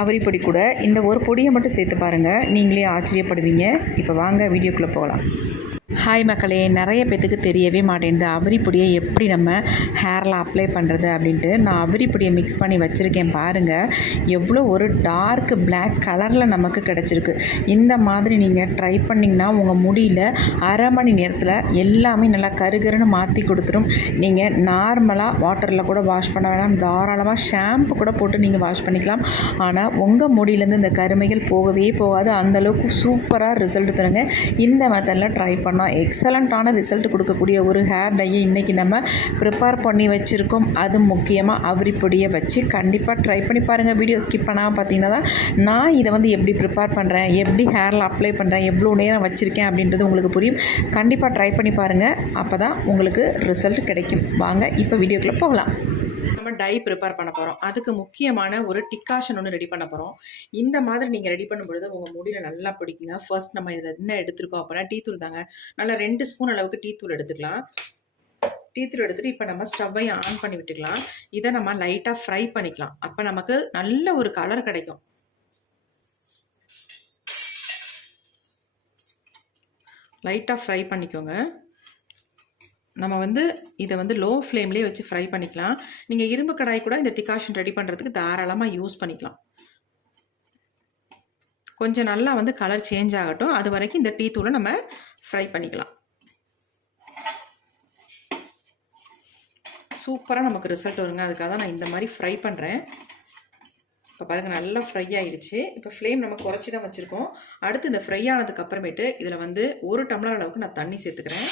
அவரி பொடி கூட இந்த ஒரு பொடியை மட்டும் சேர்த்து பாருங்கள், நீங்களே ஆச்சரியப்படுவீங்க. இப்போ வாங்க வீடியோக்குள்ளே போகலாம். ஹாய் மக்களே, நிறைய பேத்துக்கு தெரியவே மாட்டேங்குது அவரி பொடியை எப்படி நம்ம ஹேரில் அப்ளை பண்ணுறது அப்படின்ட்டு. நான் அவரி பொடியை மிக்ஸ் பண்ணி வச்சுருக்கேன் பாருங்கள். எவ்வளோ ஒரு டார்க் பிளாக் கலரில் நமக்கு கிடச்சிருக்கு. இந்த மாதிரி நீங்கள் ட்ரை பண்ணிங்கன்னா உங்கள் முடியில் அரை மணி நேரத்தில் எல்லாமே நல்லா கருகருன்னு மாற்றி கொடுத்துரும். நீங்கள் நார்மலாக வாட்டரில் கூட வாஷ் பண்ண வேணாம், தாராளமாக ஷாம்பு கூட போட்டு நீங்கள் வாஷ் பண்ணிக்கலாம். ஆனால் உங்கள் முடியிலேருந்து இந்த கருமைகள் போகவே போகாது. அந்தளவுக்கு சூப்பராக ரிசல்ட் தருங்க. இந்த மெத்தடில் ட்ரை பண்ணோம். எக்ஸலண்ட்டான ரிசல்ட் கொடுக்கக்கூடிய ஒரு ஹேர் டையை இன்றைக்கி நம்ம ப்ரிப்பேர் பண்ணி வச்சுருக்கோம். அது முக்கியமாக அவரி பொடியை வச்சு கண்டிப்பாக ட்ரை பண்ணி பாருங்கள். வீடியோ ஸ்கிப் பண்ணாமல் பார்த்தீங்கன்னா தான் நான் இதை எப்படி ப்ரிப்பேர் பண்ணுறேன், எப்படி ஹேரில் அப்ளை பண்ணுறேன், எவ்வளோ நேரம் வச்சுருக்கேன் அப்படின்றது உங்களுக்கு புரியும். கண்டிப்பாக ட்ரை பண்ணி பாருங்கள், அப்போ தான் உங்களுக்கு ரிசல்ட் கிடைக்கும். வாங்க இப்போ வீடியோக்குள்ளே போகலாம். நம்ம டை ப்ரிப்பேர் பண்ண போகிறோம். அதுக்கு முக்கியமான ஒரு டிகாஷன் ஒன்று ரெடி பண்ண போகிறோம். இந்த மாதிரி நீங்கள் ரெடி பண்ணும்பொழுது உங்கள் முடியில் நல்லா பிடிக்குங்க. ஃபர்ஸ்ட் நம்ம இதில் என்ன எடுத்துருக்கோம் அப்படின்னா டீ தூள் தாங்க. நல்லா 2 ஸ்பூன் அளவுக்கு டீ தூள் எடுத்துக்கலாம். டீ தூள் எடுத்துகிட்டு இப்போ நம்ம ஸ்டவ்வை ஆன் பண்ணி விட்டுக்கலாம். இதை நம்ம லைட்டாக ஃப்ரை பண்ணிக்கலாம். அப்போ நமக்கு நல்ல ஒரு கலர் கிடைக்கும். லைட்டாக ஃப்ரை பண்ணிக்கோங்க. நம்ம இதை லோ ஃப்ளேம்லேயே வச்சு ஃப்ரை பண்ணிக்கலாம். நீங்கள் இரும்பு கடாய் கூட இந்த டிகாஷன் ரெடி பண்ணுறதுக்கு தாராளமாக யூஸ் பண்ணிக்கலாம். கொஞ்சம் நல்லா கலர் சேஞ்ச் ஆகட்டும், அது வரைக்கும் இந்த டீ தூளை நம்ம ஃப்ரை பண்ணிக்கலாம். சூப்பராக நமக்கு ரிசல்ட் வருங்க. அதுக்காக தான் நான் இந்த மாதிரி ஃப்ரை பண்ணுறேன். இப்போ பாருங்கள், நல்லா ஃப்ரை ஆகிடுச்சு. இப்போ ஃப்ளேம் நம்ம குறைச்சி தான் வச்சுருக்கோம். அடுத்து இந்த ஃப்ரை ஆனதுக்கு அப்புறமேட்டு இதில் 1 டம்ளர் அளவுக்கு நான் தண்ணி சேர்த்துக்கிறேன்.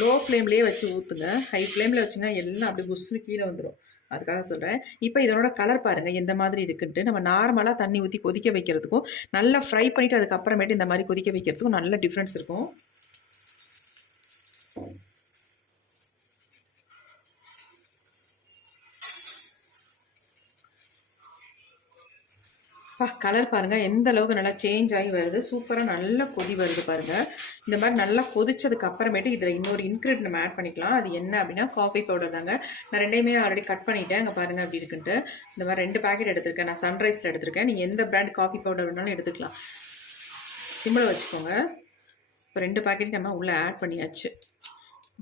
லோ ஃப்ளேம்லேயே வச்சு ஊற்றுங்க. ஹை ஃப்ளேமில் வச்சிங்கன்னா எல்லாம் அப்படி புஷ்னு கீழே வந்துடும். அதுக்காக சொல்கிறேன். இப்போ இதனோட கலர் பாருங்கள் எந்த மாதிரி இருக்குன்ட்டு. நம்ம நார்மலாக தண்ணி ஊற்றி கொதிக்க வைக்கிறதுக்கும் நல்லா ஃப்ரை பண்ணிவிட்டு அதுக்கப்புறமேட்டு இந்த மாதிரி கொதிக்க வைக்கிறதுக்கும் நல்ல டிஃப்ரென்ஸ் இருக்கும். கலர் பாருங்கள் எந்த அளவுக்கு நல்லா சேஞ்ச் ஆகி வருது. சூப்பராக நல்லா கொதி வருது பாருங்கள். இந்த மாதிரி நல்லா கொதிச்சதுக்கு அப்புறமேட்டு இதில் இன்னொரு இன்க்ரீடியன்ட் நம்ம ஆட் பண்ணிக்கலாம். அது என்ன அப்படின்னா காஃபி பவுடர் தாங்க. நான் 2மே ஆல்ரெடி கட் பண்ணிவிட்டேன். அங்கே பாருங்கள் அப்படி இருக்குன்ட்டு. இந்த மாதிரி 2 பேக்கெட் எடுத்திருக்கேன். நான் சன்ரைஸில் எடுத்திருக்கேன். நீங்கள் எந்த பிராண்ட் காஃபி பவுடர் வேணாலும் எடுத்துக்கலாம். சிம்மில் வச்சுக்கோங்க. இப்போ 2 பேக்கெட் நம்ம உள்ளே ஆட் பண்ணியாச்சு.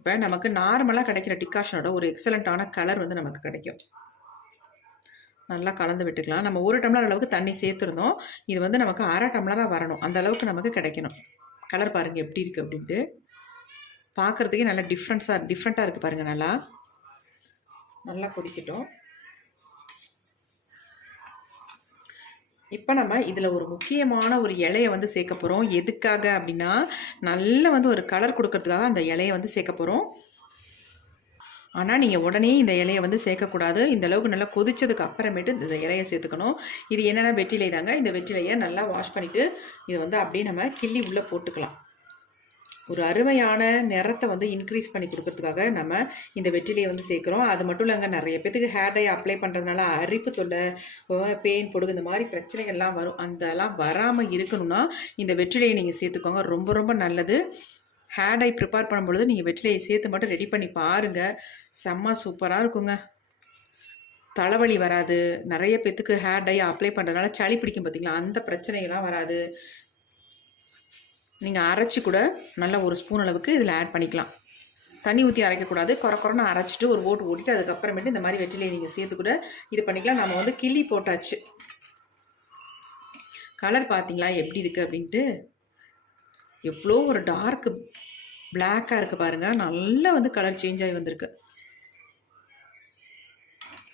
இப்போ நமக்கு நார்மலாக கிடைக்கிற டிகாஷனோட ஒரு எக்ஸலண்ட்டான கலர் நமக்கு கிடைக்கும். நல்லா கலந்து விட்டுக்கலாம். நம்ம 1 டம்ளர் அளவுக்கு தண்ணி சேர்த்துருந்தோம். இது நமக்கு அரை டம்ளராக வரணும். அந்த அளவுக்கு நமக்கு கிடைக்கணும். கலர் பாருங்கள் எப்படி இருக்குது அப்படின்ட்டு. பார்க்குறதுக்கே நல்லா டிஃப்ரெண்ட்டாக இருக்குது பாருங்கள். நல்லா கொதிக்கட்டும். இப்போ நம்ம இதில் ஒரு முக்கியமான ஒரு இலையை சேர்க்க போகிறோம். எதுக்காக அப்படின்னா நல்ல ஒரு கலர் கொடுக்கறதுக்காக அந்த இலையை சேர்க்க போகிறோம். ஆனால் நீங்கள் உடனே இந்த இலையை சேர்க்கக்கூடாது. இந்த அளவுக்கு நல்லா கொதிச்சதுக்கு அப்புறமேட்டு இந்த இலையை சேர்த்துக்கணும். இது என்னென்னா வெற்றிலை தாங்க. இந்த வெற்றிலையை நல்லா வாஷ் பண்ணிவிட்டு இதை அப்படியே நம்ம கிள்ளி உள்ளே போட்டுக்கலாம். ஒரு அருமையான நிறத்தை இன்க்ரீஸ் பண்ணி கொடுக்கறதுக்காக நம்ம இந்த வெற்றிலையை சேர்க்குறோம். அது மட்டும் இல்லைங்க, நிறைய பேத்துக்கு ஹேர் டை அப்ளை பண்ணுறதுனால அரிப்பு தொல்லை, பெயின் பொடுகு இந்த மாதிரி பிரச்சனைகள்லாம் வரும். அதெல்லாம் வராமல் இருக்கணும்னா இந்த வெற்றிலையை நீங்கள் சேர்த்துக்கோங்க. ரொம்ப ரொம்ப நல்லது. ஹேர் டை ப்ரிப்பேர் பண்ணும்பொழுது நீங்கள் வெற்றிலையை சேர்த்து மட்டும் ரெடி பண்ணி பாருங்கள். செம்ம சூப்பராக இருக்குங்க. தலைவலி வராது. நிறைய பேத்துக்கு ஹேர் டை அப்ளை பண்ணுறதுனால சளி பிடிக்கும் பார்த்தீங்களா, அந்த பிரச்சனைகள்லாம் வராது. நீங்கள் அரைச்சி கூட நல்லா 1 ஸ்பூன் அளவுக்கு இதில் ஆட் பண்ணிக்கலாம். தண்ணி ஊற்றி அரைக்கக்கூடாது. குறைன்னு அரைச்சிட்டு ஒரு ஓட்டு ஓட்டிட்டு அதுக்கப்புறமேட்டு இந்த மாதிரி வெற்றிலையை நீங்கள் சேர்த்து கூட இது பண்ணிக்கலாம். நம்ம கிள்ளி போட்டாச்சு. கலர் பார்த்தீங்களா எப்படி இருக்குது அப்படின்ட்டு. எவ்வளோ ஒரு டார்க் பிளாக்காக இருக்குது பாருங்கள். நல்லா கலர் சேஞ்ச் ஆகி வந்திருக்கு.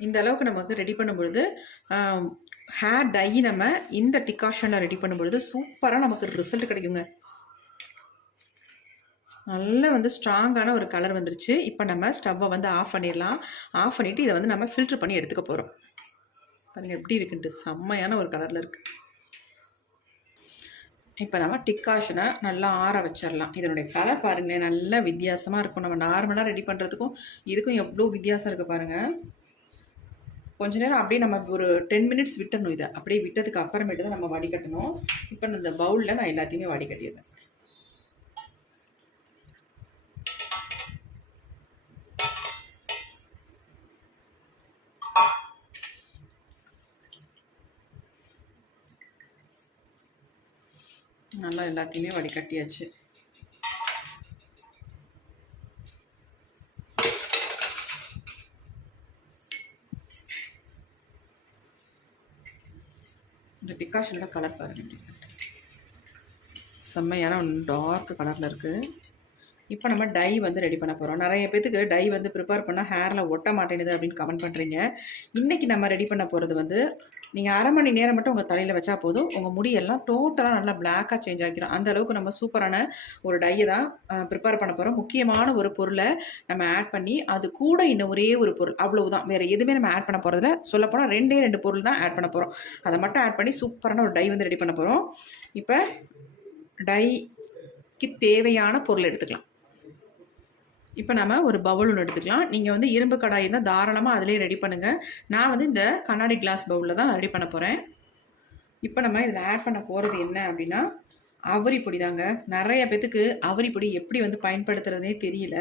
இந்த அளவுக்கு நம்ம ரெடி பண்ணும்பொழுது ஹேர் டை நம்ம இந்த டிகாஷனில் ரெடி பண்ணும்பொழுது சூப்பராக நமக்கு ரிசல்ட் கிடைக்குங்க. நல்ல ஸ்ட்ராங்கான ஒரு கலர் வந்துருச்சு. இப்போ நம்ம ஸ்டவ்வை ஆஃப் பண்ணிடலாம். ஆஃப் பண்ணிவிட்டு இதை நம்ம ஃபில்ட்ரு பண்ணி எடுத்துக்க போகிறோம். பாருங்கள் எப்படி இருக்குன்ட்டு. செம்மையான ஒரு கலரில் இருக்குது. இப்போ நம்ம டிகாஷனை நல்லா ஆற வச்சிடலாம். இதனுடைய கலர் பாருங்களேன், நல்ல வித்தியாசமாக இருக்கும். நம்ம நார்மலாக ரெடி பண்ணுறதுக்கும் இதுக்கும் எவ்வளோ வித்தியாசம் இருக்குது பாருங்கள். கொஞ்ச நேரம் அப்படியே நம்ம ஒரு 10 மினிட்ஸ் விட்டணும். இதை அப்படியே விட்டதுக்கு அப்புறமேட்டு தான் நம்ம வடிகட்டணும். இப்போ இந்த பவுலில் நான் எல்லாத்தையுமே வடிகட்டிடுறேன். நல்லா எல்லாத்தையுமே வடிகட்டியாச்சு. இந்த டிகாஷனோட கலர் பாருங்கள், செம்மையான டார்க் கலரில் இருக்குது. இப்போ நம்ம டை வந்து ரெடி பண்ண போகிறோம். நிறைய பேத்துக்கு டை வந்து ப்ரிப்பேர் பண்ணால் ஹேரில் ஒட்ட மாட்டேங்குது அப்படின்னு கமெண்ட் பண்ணுறீங்க. இன்றைக்கி நம்ம ரெடி பண்ண போகிறது வந்து நீங்கள் அரை மணி நேரம் மட்டும் உங்கள் தலையில் வச்சா போதும், உங்கள் முடியெல்லாம் டோட்டலாக நல்லா பிளாக்காக சேஞ்ச் ஆகிக்கிறோம். அந்த அளவுக்கு நம்ம சூப்பரான ஒரு டையை தான் ப்ரிப்பேர் பண்ண போகிறோம். முக்கியமான ஒரு பொருளை நம்ம ஆட் பண்ணி அது கூட இன்னும் ஒரே ஒரு பொருள், அவ்வளவுதான். வேறு எதுவுமே நம்ம ஆட் பண்ண போகிறதில்ல. சொல்லப்போனால் 2 பொருள் தான் ஆட் பண்ண போகிறோம். அதை மட்டும் ஆட் பண்ணி சூப்பரான ஒரு டை வந்து ரெடி பண்ண போகிறோம். இப்போ டைக்கு தேவையான பொருள் எடுத்துக்கலாம். இப்போ நம்ம ஒரு பவுல் ஒன்று எடுத்துக்கலாம். நீங்கள் வந்து இரும்பு கடாய் இருந்தால் தாராளமாக அதிலே ரெடி பண்ணுங்கள். நான் வந்து இந்த கண்ணாடி கிளாஸ் பவுலில் தான் ரெடி பண்ண போகிறேன். இப்போ நம்ம இதில் ஆட் பண்ண போகிறது என்ன அப்படின்னா அவரி பொடி தாங்க. நிறைய பேத்துக்கு அவரி பொடி எப்படி வந்து பயன்படுத்துறதுனே தெரியல.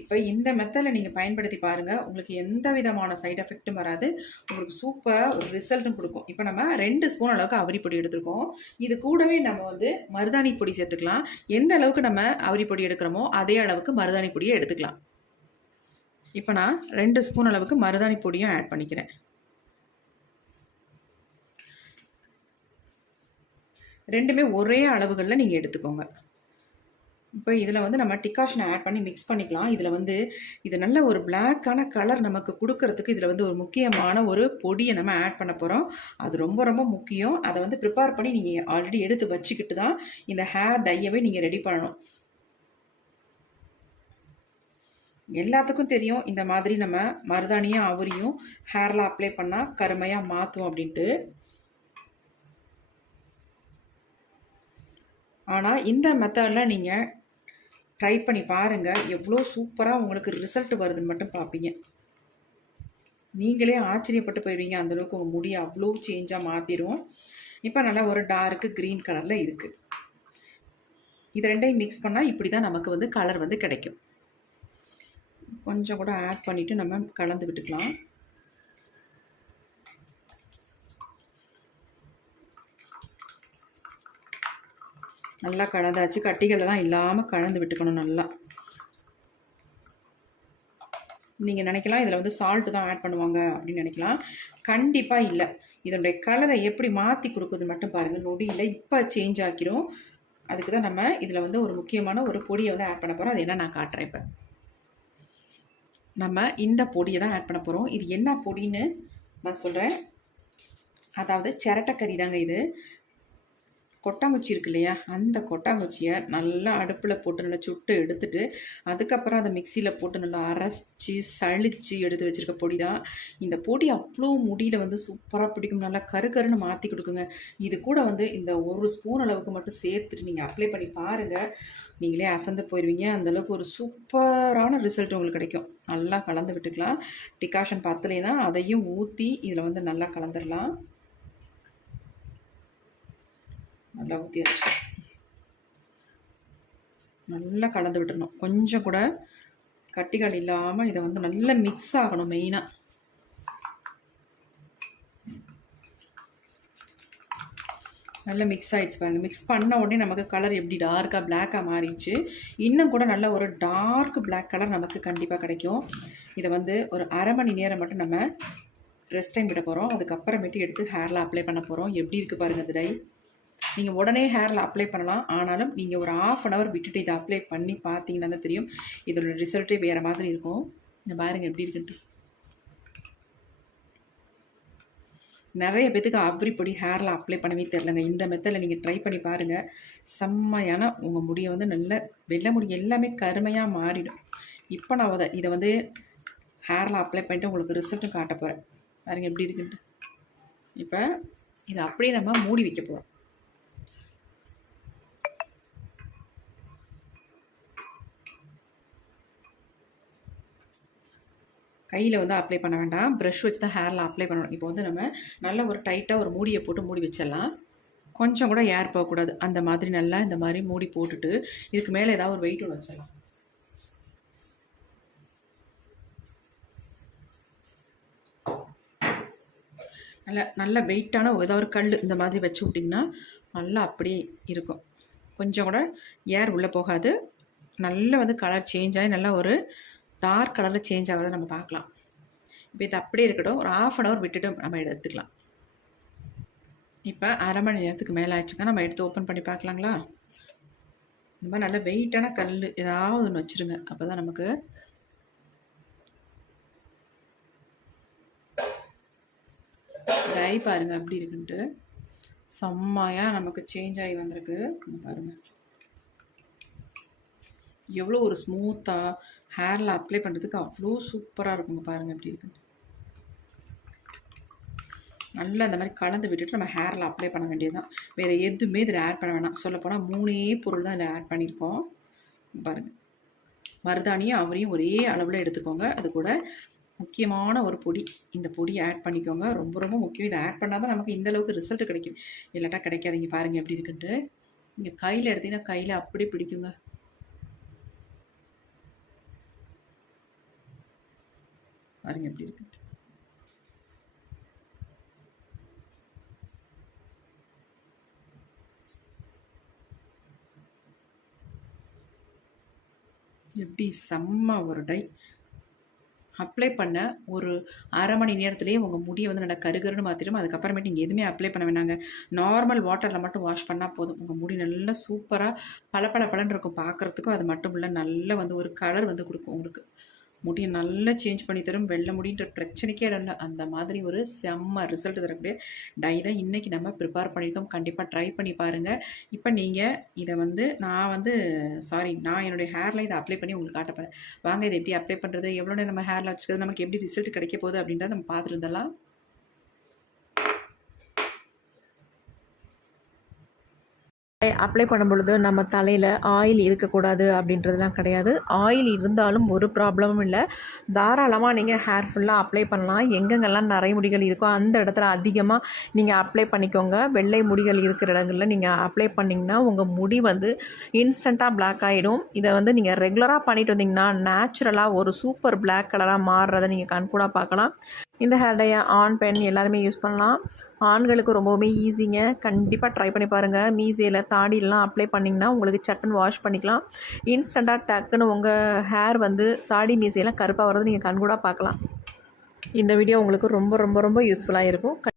இப்போ இந்த மெத்தடில் நீங்கள் பயன்படுத்தி பாருங்கள், உங்களுக்கு எந்த விதமான சைட் எஃபெக்ட்டும் வராது, உங்களுக்கு சூப்பராக ஒரு ரிசல்ட்டும் கொடுக்கும். இப்போ நம்ம 2 ஸ்பூன் அளவுக்கு அவரி பொடி எடுத்துருக்கோம். இது கூடவே நம்ம வந்து மருதாணி பொடி சேர்த்துக்கலாம். எந்த அளவுக்கு நம்ம அவரி பொடி எடுக்கிறோமோ அதே அளவுக்கு மருதாணி பொடியை எடுத்துக்கலாம். இப்போ நான் 2 ஸ்பூன் அளவுக்கு மருதாணி பொடியும் ஆட் பண்ணிக்கிறேன். 2மே ஒரே அளவுகளில் நீங்கள் எடுத்துக்கோங்க. இப்போ இதில் வந்து நம்ம டிகாஷனை ஆட் பண்ணி மிக்ஸ் பண்ணிக்கலாம். இதில் வந்து இது நல்ல ஒரு பிளாக்கான கலர் நமக்கு கொடுக்கறதுக்கு இதில் வந்து ஒரு முக்கியமான ஒரு பொடியை நம்ம ஆட் பண்ண போகிறோம். அது ரொம்ப ரொம்ப முக்கியம். அதை வந்து ப்ரிப்பேர் பண்ணி நீங்கள் ஆல்ரெடி எடுத்து வச்சுக்கிட்டு தான் இந்த ஹேர் டையவே நீங்கள் ரெடி பண்ணணும். எல்லாத்துக்கும் தெரியும் இந்த மாதிரி நம்ம மருதாணியும் அவரியும் ஹேரில் அப்ளை பண்ணால் கருமையாக மாற்றும் அப்படின்ட்டு. ஆனால் இந்த மெத்தடில் நீங்கள் ட்ரை பண்ணி பாருங்கள், எவ்வளோ சூப்பராக உங்களுக்கு ரிசல்ட் வருதுன்னு மட்டும் பார்ப்பீங்க. நீங்களே ஆச்சரியப்பட்டு போயிடுவீங்க, அந்தளவுக்கு உங்கள் முடியை அவ்வளோ சேஞ்சாக மாற்றிடும். இப்போ நல்லா ஒரு டார்க்கு க்ரீன் கலரில் இருக்குது. இது 2ஐயும் மிக்ஸ் பண்ணால் இப்படி தான் நமக்கு வந்து கலர் வந்து கிடைக்கும். கொஞ்சம் கூட ஆட் பண்ணிவிட்டு நம்ம கலந்து விட்டுக்கலாம். நல்லா கலந்தாச்சு. கட்டிகளெல்லாம் இல்லாமல் கலந்து விட்டுக்கணும் நல்லா. நீங்கள் நினைக்கலாம் இதில் வந்து சால்ட்டு தான் ஆட் பண்ணுவாங்க அப்படின்னு நினைக்கலாம். கண்டிப்பாக இல்லை. இதனுடைய கலரை எப்படி மாற்றி கொடுக்குதுன்னு மட்டும் பாருங்கள். நொடியில் இப்போ சேஞ்ச் ஆக்கிரும். அதுக்கு தான் நம்ம இதில் வந்து ஒரு முக்கியமான ஒரு பொடியை வந்து ஆட் பண்ண போகிறோம். அது என்ன நான் காட்டுறேன். இப்போ நம்ம இந்த பொடியை தான் ஆட் பண்ண போகிறோம். இது என்ன பொடின்னு நான் சொல்கிறேன். அதாவது சிரட்டைக்கறி தாங்க இது. கொட்டாங்குச்சி இருக்கு இல்லையா, அந்த கொட்டாங்குச்சியை நல்லா அடுப்பில் போட்டு நல்லா சுட்டு எடுத்துட்டு அதுக்கப்புறம் அதை மிக்சியில் போட்டு நல்லா அரைச்சி சளிச்சு எடுத்து வச்சுருக்க பொடி தான். இந்த பொடி அவ்வளோ முடியில் வந்து சூப்பராக பிடிக்கும். நல்லா கருன்னு மாற்றி கொடுக்குங்க. இது கூட வந்து இந்த 1 ஸ்பூன் அளவுக்கு மட்டும் சேர்த்துட்டு நீங்கள் அப்ளை பண்ணி பாருங்கள். நீங்களே அசந்து போயிடுவீங்க. அந்தளவுக்கு ஒரு சூப்பரான ரிசல்ட் உங்களுக்கு கிடைக்கும். நல்லா கலந்து விட்டுக்கலாம். டிகாஷன் பத்தலைன்னா அதையும் ஊற்றி இதில் வந்து நல்லா கலந்துடலாம். நல்லா ஊற்றியாச்சு. நல்லா கலந்து விட்டுறணும். கொஞ்சம் கூட கட்டிகள் இல்லாமல் இதை வந்து நல்லா மிக்ஸ் ஆகணும். மெயினாக நல்லா மிக்ஸ் ஆகிடுச்சு பாருங்கள். மிக்ஸ் பண்ண உடனே நமக்கு கலர் எப்படி டார்க்காக பிளாக்காக மாறிடுச்சு. இன்னும் கூட நல்ல ஒரு டார்க் பிளாக் கலர் நமக்கு கண்டிப்பாக கிடைக்கும். இதை வந்து ஒரு அரை மணி நேரம் மட்டும் நம்ம ரெஸ்ட் டைம் விட போகிறோம். அதுக்கப்புறமேட்டு எடுத்து ஹேரில் அப்ளை பண்ண போகிறோம். எப்படி இருக்குது பாருங்கள் இந்த டை. நீங்கள் உடனே ஹேரில் அப்ளை பண்ணலாம். ஆனாலும் நீங்கள் ஒரு 1/2 hour விட்டுட்டு இதை அப்ளை பண்ணி பார்த்தீங்கன்னா தான் தெரியும் இதோட ரிசல்ட்டே வேறு மாதிரி இருக்கும். இந்த பாருங்கள் எப்படி இருக்குன்ட்டு. நிறைய பேத்துக்கு அவரி பொடி ஹேரில் அப்ளை பண்ணவே தெரிலங்க. இந்த மெத்தடில் நீங்கள் ட்ரை பண்ணி பாருங்கள். செம்மையான உங்கள் முடியை வந்து நல்ல வெள்ளை முடி எல்லாமே கருமையாக மாறிடும். இப்போ நான் இதை வந்து ஹேரில் அப்ளை பண்ணிட்டு உங்களுக்கு ரிசல்ட்டும் காட்ட போகிறேன். பாருங்கள் எப்படி இருக்குன்ட்டு. இப்போ இதை அப்படியே நம்ம மூடி வைக்க போகிறோம். கையில் வந்து அப்ளை பண்ண வேண்டாம், ப்ரஷ் வச்சு தான் ஹேரில் அப்ளை பண்ணணும். இப்போ வந்து நம்ம நல்ல ஒரு டைட்டாக ஒரு மூடியை போட்டு மூடி வச்சிடலாம். கொஞ்சம் கூட ஏர் போகக்கூடாது. அந்த மாதிரி நல்லா இந்த மாதிரி மூடி போட்டுட்டு இதுக்கு மேலே ஏதாவது ஒரு வெயிட் ஒன்று வச்சிடலாம். நல்ல வெயிட்டான ஏதாவது ஒரு கல் இந்த மாதிரி வச்சு விட்டிங்கன்னா நல்லா அப்படியே இருக்கும். கொஞ்சம் கூட ஏர் உள்ளே போகாது. நல்லா வந்து கலர் சேஞ்ச் ஆகி நல்லா ஒரு டார்க் கலரில் சேஞ்ச் ஆகிறத நம்ம பார்க்கலாம். இப்போ இது அப்படியே இருக்கட்டும். ஒரு 1/2 அன் ஹவர் விட்டுட்டு நம்ம எடுத்துக்கலாம். இப்போ அரை மணி நேரத்துக்கு மேலே ஆச்சுங்க. நம்ம எடுத்து ஓப்பன் பண்ணி பார்க்கலாங்களா? இந்த மாதிரி நல்ல வெயிட்டான கல் ஏதாவது ஒன்று வச்சுருங்க. அப்போ தான் நமக்கு டை பாருங்கள் அப்படி இருக்குன்ட்டு செம்மையாக நமக்கு சேஞ்ச் ஆகி வந்திருக்கு. பாருங்கள் எவ்வளோ ஒரு ஸ்மூத்தாக ஹேரில் அப்ளை பண்ணுறதுக்கு அவ்வளோ சூப்பராக இருக்குங்க. பாருங்கள் எப்படி இருக்குன்ட்டு நல்லா இந்த மாதிரி கலந்து விட்டுட்டு நம்ம ஹேரில் அப்ளை பண்ண வேண்டியது தான். வேறு எதுவுமே இதில் ஆட் பண்ண வேணாம். சொல்லப்போனால் 3 பொருள் தான் இதில் ஆட் பண்ணியிருக்கோம். பாருங்கள் மருதாணியும் அவரையும் ஒரே அளவில் எடுத்துக்கோங்க. அது கூட முக்கியமான ஒரு பொடி, இந்த பொடி ஆட் பண்ணிக்கோங்க. ரொம்ப ரொம்ப முக்கியம். இதை ஆட் பண்ணால் தான் நமக்கு இந்தளவுக்கு ரிசல்ட் கிடைக்கும். இல்லாட்டா கிடைக்காதீங்க. பாருங்கள் எப்படி இருக்குன்ட்டு. இங்கே கையில் எடுத்திங்கன்னா கையில் அப்படி பிடிக்குங்க. பாருங்கள் எப்படி இருக்குன்ட்டு. எப்படி செம்ம ஒரு டை. அப்ளை பண்ண ஒரு அரை மணி நேரத்துலேயே உங்கள் முடியை வந்து நல்லா கருகருன்னு மாற்றிடும். அதுக்கப்புறமேட்டு நீங்கள் எதுவுமே அப்ளை பண்ண வேணாங்க. நார்மல் வாட்டரில் மட்டும் வாஷ் பண்ணால் போதும். உங்கள் முடி நல்லா சூப்பராக பளபளன்னு இருக்கும் பார்க்குறதுக்கும். அது மட்டும் இல்லை நல்ல வந்து ஒரு கலர் வந்து கொடுக்கும். உங்களுக்கு முடியை நல்லா சேஞ்ச் பண்ணி தரும். வெள்ளை முடின்ற பிரச்சனைக்கே இடம் இல்லை. அந்த மாதிரி ஒரு செம்ம ரிசல்ட் தரக்கூடிய டை தான் இன்றைக்கி நம்ம ப்ரிப்பேர் பண்ணியிருக்கோம். கண்டிப்பாக ட்ரை பண்ணி பாருங்கள். இப்போ நீங்கள் இதை வந்து நான் என்னுடைய ஹேரில் இதை அப்ளை பண்ணி உங்களுக்கு காட்ட போகிறேன். வாங்க இதை எப்படி அப்ளை பண்ணுறது, எவ்வளோ நேரம் நம்ம ஹேரில் வச்சுக்கிறது, நமக்கு எப்படி ரிசல்ட் கிடைக்க போகுது அப்படின்றத நம்ம பார்த்துட்டு இருந்தலாம். அப்ளை பண்ணும் பொழுது நம்ம தலையில் ஆயில் இருக்கக்கூடாது அப்படின்றதுலாம் கிடையாது. ஆயில் இருந்தாலும் ஒரு ப்ராப்ளமும் இல்லை. தாராளமாக நீங்கள் ஹேர் ஃபுல்லாக அப்ளை பண்ணலாம். எங்கெங்கெல்லாம் நிறைய முடிகள் இருக்கோ அந்த இடத்துல அதிகமாக நீங்கள் அப்ளை பண்ணிக்கோங்க. வெள்ளை முடிகள் இருக்கிற இடங்களில் நீங்கள் அப்ளை பண்ணிங்கன்னா உங்கள் முடி வந்து இன்ஸ்டண்ட்டாக பிளாக் ஆகிடும். இதை வந்து நீங்கள் ரெகுலராக பண்ணிட்டு வந்தீங்கன்னா நேச்சுரலாக ஒரு சூப்பர் பிளாக் கலராக மாறுறதை நீங்கள் கண்கூடாக பார்க்கலாம். இந்த ஹேர் டையை ஆண் பெண் எல்லாருமே யூஸ் பண்ணலாம். ஆண்களுக்கு ரொம்பவுமே ஈஸிங்க. கண்டிப்பாக ட்ரை பண்ணி பாருங்கள். மீசையில் தாடியெல்லாம் அப்ளை பண்ணிங்கன்னா உங்களுக்கு சட்டுன்னு வாஷ் பண்ணிக்கலாம். இன்ஸ்டண்ட்டாக டக்குன்னு உங்கள் ஹேர் வந்து தாடி மீசையெல்லாம் கருப்பாக வர்றது நீங்கள் கண்கூடாக பார்க்கலாம். இந்த வீடியோ உங்களுக்கு ரொம்ப ரொம்ப ரொம்ப யூஸ்ஃபுல்லாக இருக்கும்.